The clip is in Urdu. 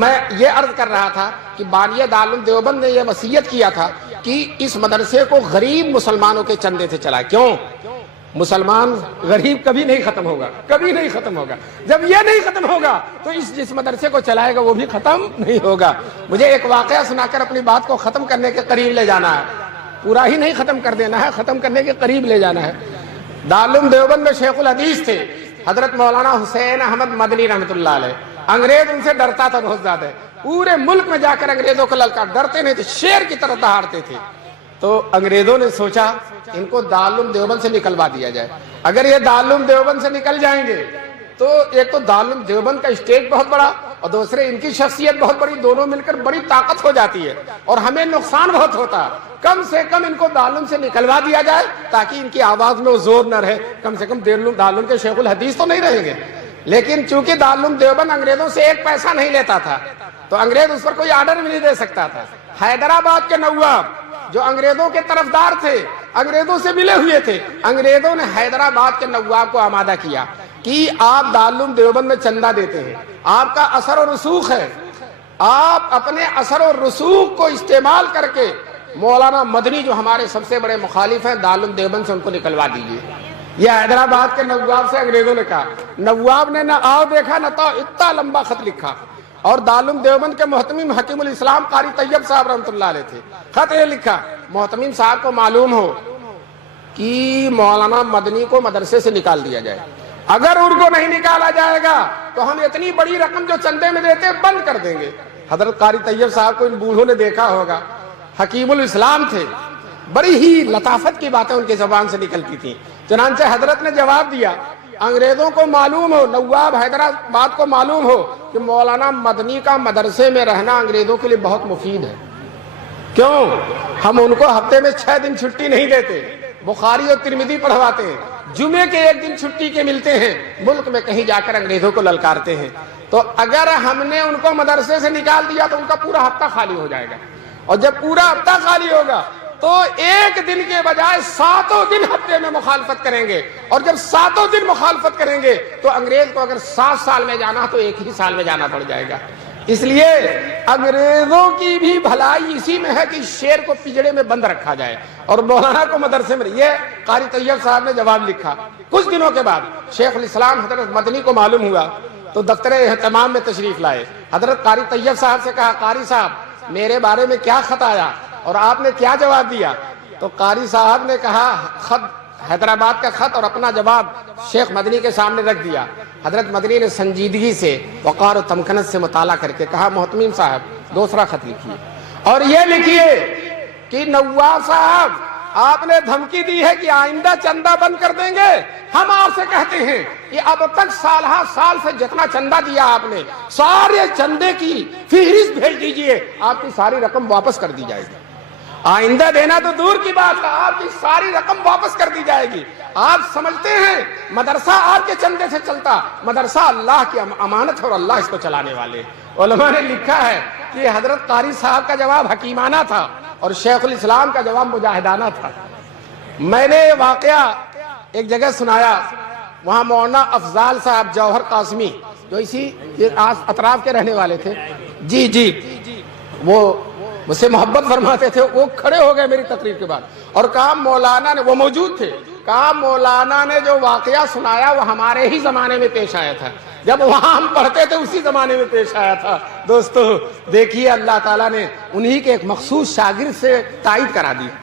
میں یہ عرض کر رہا تھا کہ بانی دارالعلوم دیوبند نے یہ وصیت کیا تھا کہ اس مدرسے کو غریب مسلمانوں کے چندے سے چلائے۔ کیوں؟ مسلمان غریب کبھی نہیں ختم ہوگا، کبھی نہیں ختم ہوگا۔ جب یہ نہیں ختم ہوگا تو جس مدرسے کو چلائے گا وہ بھی ختم نہیں ہوگا۔ مجھے ایک واقعہ سنا کر اپنی بات کو ختم کرنے کے قریب لے جانا ہے، پورا ہی نہیں ختم کر دینا ہے، ختم کرنے کے قریب لے جانا ہے۔ دارالعلوم دیوبند میں شیخ الحدیث تھے حضرت مولانا حسین احمد مدنی رحمۃ اللہ علیہ۔ انگریز ان سے ڈرتا تھا بہت زیادہ، پورے ملک میں جا کر انگریزوں کو للکار، ڈرتے نہیں تھے، شیر کی طرح دہاڑتے تھے۔ تو انگریزوں نے سوچا ان کو دارالعلوم دیوبند سے نکلوا دیا جائے۔ اگر یہ دارالعلوم دیوبند سے نکل جائیں گے تو ایک تو دارالعلوم دیوبند کا اسٹیج بہت بڑا اور دوسرے ان کی شخصیت بہت بڑی، دونوں مل کر بڑی طاقت ہو جاتی ہے اور ہمیں نقصان بہت ہوتا ہے۔ کم سے کم ان کو دارالعلوم سے نکلوا دیا جائے تاکہ ان کی آواز میں وہ زور نہ رہے، کم سے کم دارالعلوم کے شیخ الحدیث تو نہیں رہیں گے۔ لیکن چونکہ دارالعلوم دیوبند انگریزوں سے ایک پیسہ نہیں لیتا تھا تو انگریز اس پر کوئی آرڈر بھی نہیں دے سکتا تھا۔ حیدرآباد کے نواب جو انگریزوں کے طرفدار تھے، انگریزوں سے ملے ہوئے تھے، انگریزوں نے حیدرآباد کے نواب کو آمادہ کیا کہ آپ دارالعلوم دیوبند میں چندہ دیتے ہیں، آپ کا اثر و رسوخ ہے، آپ اپنے اثر و رسوخ کو استعمال کر کے مولانا مدنی جو ہمارے سب سے بڑے مخالف ہیں دارالعلوم دیوبند سے ان کو نکلوا دیجیے۔ یہ حیدرآباد کے نواب سے انگریزوں نے کہا۔ نواب نے نہ آؤ دیکھا نہ تو اتنا لمبا خط لکھا، اور دارالعلوم دیوبند کے محتمم حکیم الاسلام قاری طیب صاحب رحمۃ اللہ علیہ تھے۔ خط یہ لکھا، محتمم صاحب کو معلوم ہو کہ مولانا مدنی کو مدرسے سے نکال دیا جائے، اگر ان کو نہیں نکالا جائے گا تو ہم اتنی بڑی رقم جو چندے میں دیتے بند کر دیں گے۔ حضرت قاری طیب صاحب کو ان بوڑھوں نے دیکھا ہوگا، حکیم الاسلام تھے، بڑی ہی لطافت کی باتیں ان کی زبان سے نکلتی تھیں۔ چنانچہ حضرت نے جواب دیا، انگریزوں کو معلوم ہو، نواب حیدرآباد کو معلوم ہو کہ مولانا مدنی کا مدرسے میں رہنا انگریزوں کے لیے بہت مفید ہے۔ کیوں؟ ہم ان کو ہفتے میں 6 دن چھٹی نہیں دیتے، بخاری اور ترمذی پڑھواتے ہیں، جمعے کے 1 دن چھٹی کے ملتے ہیں، ملک میں کہیں جا کر انگریزوں کو للکارتے ہیں۔ تو اگر ہم نے ان کو مدرسے سے نکال دیا تو ان کا پورا ہفتہ خالی ہو جائے گا، اور جب پورا ہفتہ خالی ہوگا تو 1 دن کے بجائے 7 دن ہفتے میں مخالفت کریں گے، اور جب 7 دن مخالفت کریں گے تو انگریز کو اگر 7 سال میں جانا تو 1 ہی سال میں جانا پڑ جائے گا۔ اس لیے انگریزوں کی بھی بھلائی اسی میں ہے کہ شیر کو پنجڑے میں بند رکھا جائے اور مولانا کو مدرسے میں۔ یہ قاری طیب صاحب نے جواب لکھا۔ کچھ دنوں کے بعد شیخ الاسلام حضرت مدنی کو معلوم ہوا تو دفتر اہتمام میں تشریف لائے۔ حضرت قاری طیب صاحب سے کہا، قاری صاحب میرے بارے میں کیا خط آیا اور آپ نے کیا جواب دیا؟ تو قاری صاحب نے کہا، خط حیدرآباد کا خط اور اپنا جواب شیخ مدنی کے سامنے رکھ دیا۔ حضرت مدنی نے سنجیدگی سے، وقار و تمکنت سے مطالعہ کر کے کہا، محتمم صاحب دوسرا خط لکھیے اور یہ لکھیے کہ نواب صاحب آپ نے دھمکی دی ہے کہ آئندہ چندہ بند کر دیں گے۔ ہم آپ سے کہتے ہیں کہ اب تک سال سے جتنا چندہ دیا آپ نے، سارے چندے کی فہرست بھیج دیجئے، آپ کی ساری رقم واپس کر دی جائے گی۔ آئندہ دینا تو دور کی بات ہے، آپ کی ساری رقم واپس کر دی جائے گی۔ آپ سمجھتے ہیں مدرسہ آپ کے چندے سے چلتا؟ مدرسہ اللہ کی امانت ہے اور اللہ اس کو چلانے والے۔ علماء نے لکھا ہے کہ حضرت قاری صاحب کا جواب حکیمانہ تھا اور شیخ الاسلام کا جواب مجاہدانہ تھا۔ میں نے واقعہ ایک جگہ سنایا، وہاں مولانا افضال صاحب جوہر قاسمی جو اسی اطراف کے رہنے والے تھے، جی وہ مجھ سے محبت فرماتے تھے، وہ کھڑے ہو گئے میری تقریر کے بعد اور کہا مولانا نے، وہ موجود تھے، کہا مولانا نے جو واقعہ سنایا وہ ہمارے ہی زمانے میں پیش آیا تھا، جب وہاں ہم پڑھتے تھے اسی زمانے میں پیش آیا تھا۔ دوستو دیکھیے اللہ تعالیٰ نے انہی کے ایک مخصوص شاگرد سے تائید کرا دی۔